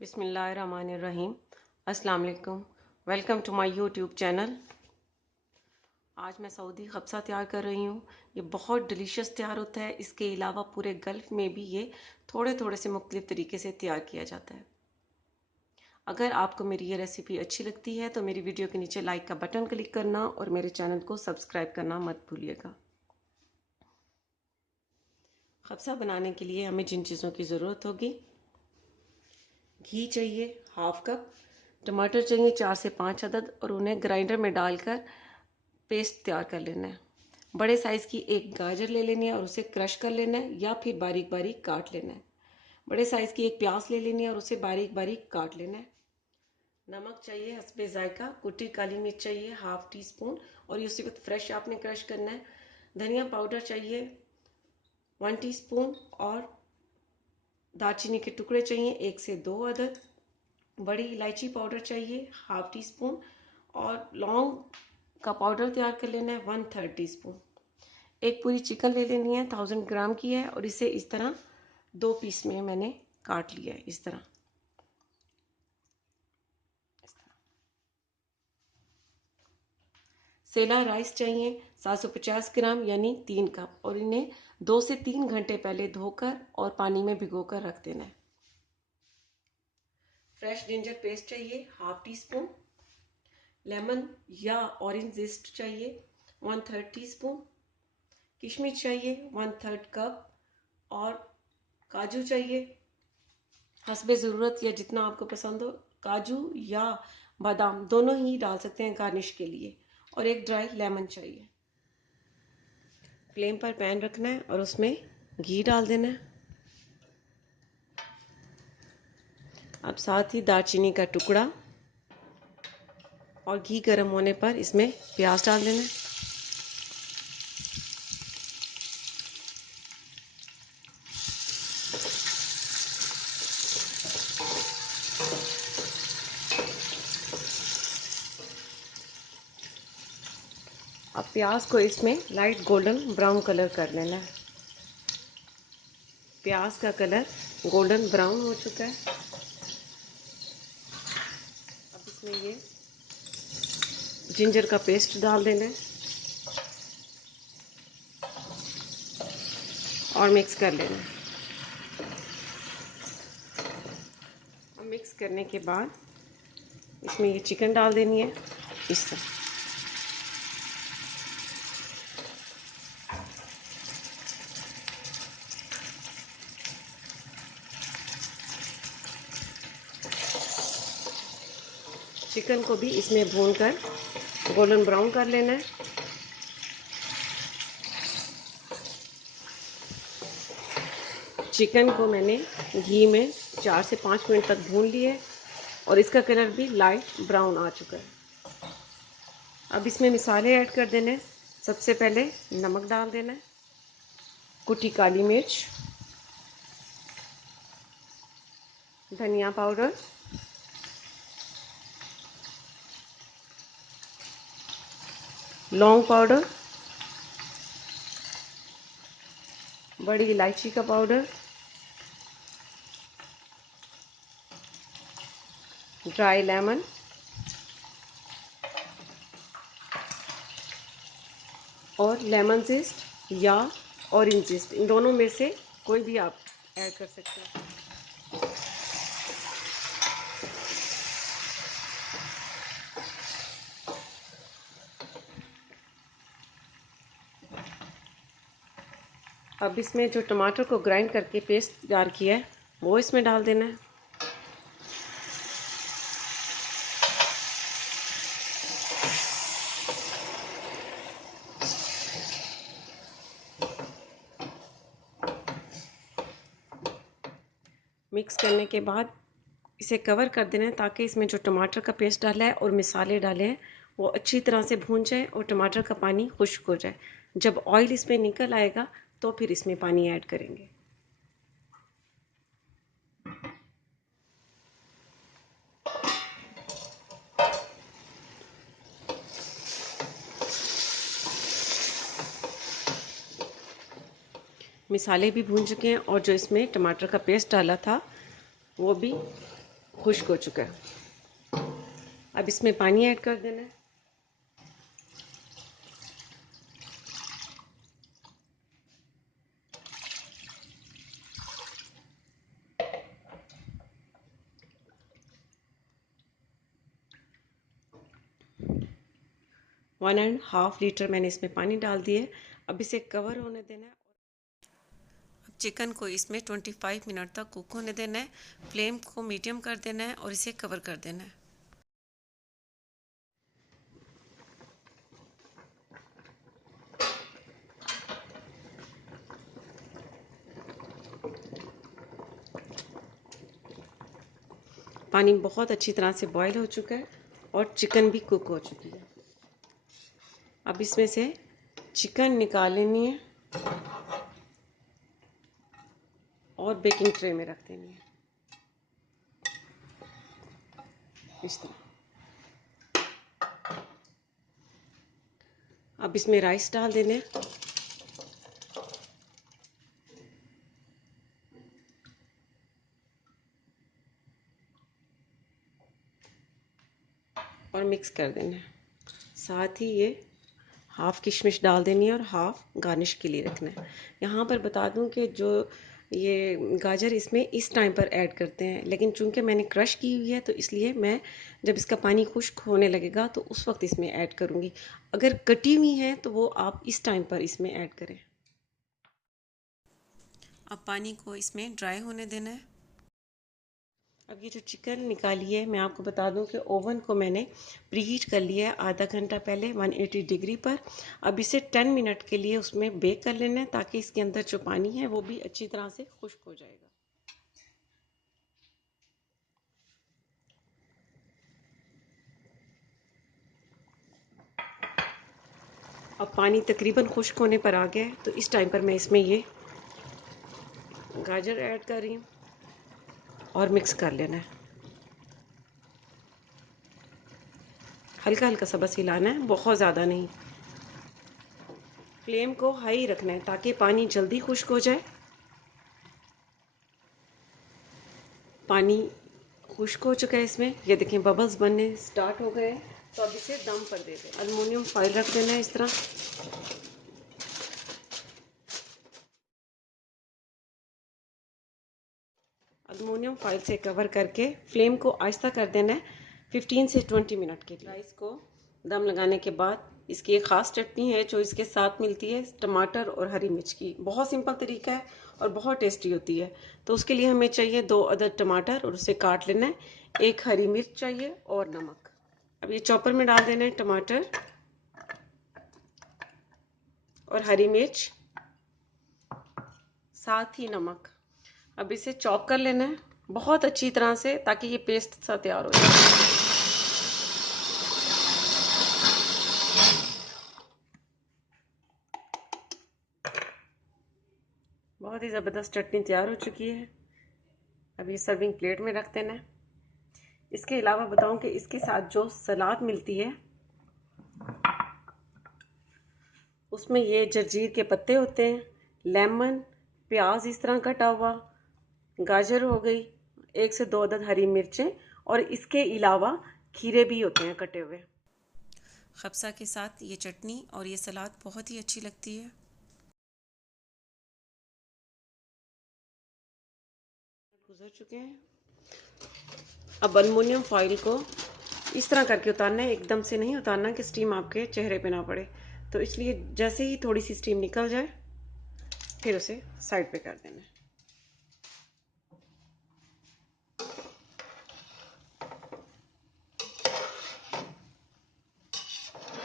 बिस्मिल्लाहिर्रहमानिर्रहीम। अस्सलाम वालेकुम। Welcome to my YouTube channel. आज मैं सऊदी खब्सा तैयार कर रही हूँ। ये बहुत डिलीशियस तैयार होता है। इसके अलावा पूरे गल्फ़ में भी ये थोड़े थोड़े से मुख्तलिफ तरीके से तैयार किया जाता है। अगर आपको मेरी ये रेसिपी अच्छी लगती है तो मेरी वीडियो के नीचे लाइक का बटन क्लिक करना और मेरे चैनल को सब्सक्राइब करना मत भूलिएगा। खब्सा बनाने के लिए हमें जिन चीज़ों की ज़रूरत होगी: घी चाहिए हाफ कप, टमाटर चाहिए 4 से 5 अदद और उन्हें ग्राइंडर में डालकर पेस्ट तैयार कर लेना है। बड़े साइज़ की एक गाजर ले लेनी है और उसे क्रश कर लेना है या फिर बारीक बारीक काट लेना है। बड़े साइज़ की एक प्याज ले लेनी है और उसे बारीक बारीक काट लेना है। नमक चाहिए हस्बे जायका, कुटी काली मिर्च चाहिए हाफ टी स्पून और ये उसी वक्त फ्रेश आपने क्रश करना है। धनिया पाउडर चाहिए 1 टीस्पून और दालचीनी के टुकड़े चाहिए 1 से 2 अदद। बड़ी इलायची पाउडर चाहिए हाफ टी स्पून और लौंग का पाउडर तैयार कर लेना है 1/3 टीस्पून। एक पूरी चिकन ले लेनी है 1000 ग्राम की है और इसे इस तरह 2 पीस में मैंने काट लिया है। इस तरह सेला राइस चाहिए 750 ग्राम यानी 3 कप और इन्हें 2 से 3 घंटे पहले धोकर और पानी में भिगोकर रख देना है। फ्रेश जिंजर पेस्ट चाहिए हाफ टी स्पून। लेमन या ऑरेंज जिस्ट चाहिए 1/3 टीस्पून। किशमिश चाहिए 1/3 कप और काजू चाहिए हस्बे ज़रूरत या जितना आपको पसंद हो। काजू या बादाम दोनों ही डाल सकते हैं गार्निश के लिए। और एक ड्राई लेमन चाहिए। फ्लेम पर पैन रखना है और उसमें घी डाल देना है। अब साथ ही दालचीनी का टुकड़ा और घी गर्म होने पर इसमें प्याज डाल देना है। अब प्याज को इसमें लाइट गोल्डन ब्राउन कलर कर लेना है। प्याज का कलर गोल्डन ब्राउन हो चुका है। अब इसमें ये जिंजर का पेस्ट डाल देना है और मिक्स कर लेना है। अब मिक्स करने के बाद इसमें ये चिकन डाल देनी है इस तरह। चिकन को भी इसमें भूनकर गोल्डन ब्राउन कर लेना है। चिकन को मैंने घी में 4 से 5 मिनट तक भून लिए और इसका कलर भी लाइट ब्राउन आ चुका है। अब इसमें मसाले ऐड कर देने हैं। सबसे पहले नमक डाल देना है, कुटी काली मिर्च, धनिया पाउडर, लौंग पाउडर, बड़ी इलायची का पाउडर, ड्राई लेमन और लेमन जिस्ट या ऑरेंज जिस्ट, इन दोनों में से कोई भी आप ऐड कर सकते हैं। अब इसमें जो टमाटर को ग्राइंड करके पेस्ट तैयार किया है वो इसमें डाल देना है। मिक्स करने के बाद इसे कवर कर देना है ताकि इसमें जो टमाटर का पेस्ट डाला है और मसाले डाले हैं वो अच्छी तरह से भून जाए और टमाटर का पानी खुश्क हो जाए। जब ऑयल इसमें निकल आएगा तो फिर इसमें पानी ऐड करेंगे। मसाले भी भून चुके हैं और जो इसमें टमाटर का पेस्ट डाला था वो भी खुश्क हो चुका है। अब इसमें पानी ऐड कर देना है। वन एंड हाफ लीटर मैंने इसमें पानी डाल दिया है। अब इसे कवर होने देना है। अब चिकन को इसमें 25 मिनट तक कुक होने देना है। फ्लेम को मीडियम कर देना है और इसे कवर कर देना है। पानी बहुत अच्छी तरह से बॉईल हो चुका है और चिकन भी कुक हो चुकी है। अब इसमें से चिकन निकाल लेनी है और बेकिंग ट्रे में रख देनी है इस तरह। अब इसमें राइस डाल देने हैं और मिक्स कर देना है। साथ ही ये हाफ़ किशमिश डाल देनी है और हाफ़ गार्निश के लिए रखना है। यहाँ पर बता दूँ कि जो ये गाजर इसमें इस टाइम पर ऐड करते हैं, लेकिन चूंकि मैंने क्रश की हुई है तो इसलिए मैं जब इसका पानी खुश्क होने लगेगा तो उस वक्त इसमें ऐड करूँगी। अगर कटी हुई है तो वो आप इस टाइम पर इसमें ऐड करें। अब पानी को इसमें ड्राई होने देना है। अब ये जो चिकन निकाली है, मैं आपको बता दूं कि ओवन को मैंने प्रीहीट कर लिया है आधा घंटा पहले 180 डिग्री पर। अब इसे 10 मिनट के लिए उसमें बेक कर लेना है ताकि इसके अंदर जो पानी है वो भी अच्छी तरह से खुश्क हो जाएगा। अब पानी तकरीबन खुश्क होने पर आ गया है तो इस टाइम पर मैं इसमें ये गाजर ऐड कर रही हूँ और मिक्स कर लेना है। हल्का हल्का सा बस हिलाना है, बहुत ज़्यादा नहीं। फ्लेम को हाई रखना है ताकि पानी जल्दी खुश्क हो जाए। पानी खुश्क हो चुका है इसमें, ये देखें बबल्स बनने स्टार्ट हो गए हैं। तो अब इसे दम पर दे दें। एल्युमिनियम फॉइल रख देना है इस तरह। एल्युमिनियम फॉइल से कवर करके फ्लेम को आहिस्ता कर देना है 15 से 20 मिनट के लिए। राइस को दम लगाने के बाद इसकी एक ख़ास चटनी है जो इसके साथ मिलती है, टमाटर और हरी मिर्च की। बहुत सिंपल तरीका है और बहुत टेस्टी होती है। तो उसके लिए हमें चाहिए 2 अदद टमाटर और उसे काट लेना है, 1 हरी मिर्च चाहिए और नमक। अब ये चॉपर में डाल देना है टमाटर और हरी मिर्च, साथ ही नमक। अब इसे चॉप कर लेना है बहुत अच्छी तरह से ताकि ये पेस्ट सा तैयार हो जाए। बहुत ही ज़बरदस्त चटनी तैयार हो चुकी है। अब ये सर्विंग प्लेट में रख देना है। इसके अलावा बताऊं कि इसके साथ जो सलाद मिलती है उसमें ये जर्जीर के पत्ते होते हैं, लेमन, प्याज इस तरह कटा हुआ, गाजर हो गई, 1 से 2 अदद हरी मिर्चें और इसके अलावा खीरे भी होते हैं कटे हुए। खब्सा के साथ ये चटनी और ये सलाद बहुत ही अच्छी लगती है। गुजर चुके हैं। अब एल्युमिनियम फॉइल को इस तरह करके उतारना है, एकदम से नहीं उतारना कि स्टीम आपके चेहरे पे ना पड़े। तो इसलिए जैसे ही थोड़ी सी स्टीम निकल जाए फिर उसे साइड पे कर देना है।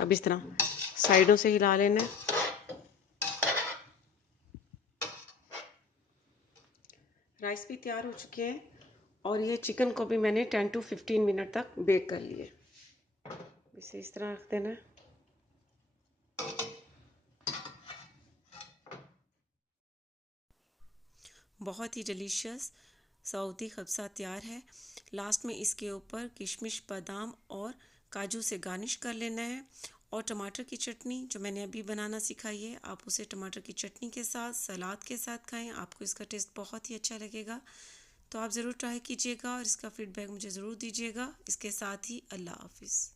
अब इस तरह साइडों से हिला लेना है। राइस भी तैयार हो चुके हैं और ये चिकन को भी मैंने 10 to 15 मिनट तक बेक कर लिए। इसे इस तरह रख देना है। बहुत ही डिलीशियस सऊदी खब्सा तैयार है। लास्ट में इसके ऊपर किशमिश, बादाम और काजू से गार्निश कर लेना है। और टमाटर की चटनी जो मैंने अभी बनाना सिखाई है, आप उसे टमाटर की चटनी के साथ, सलाद के साथ खाएं, आपको इसका टेस्ट बहुत ही अच्छा लगेगा। तो आप ज़रूर ट्राई कीजिएगा और इसका फ़ीडबैक मुझे ज़रूर दीजिएगा। इसके साथ ही अल्लाह हाफिज़।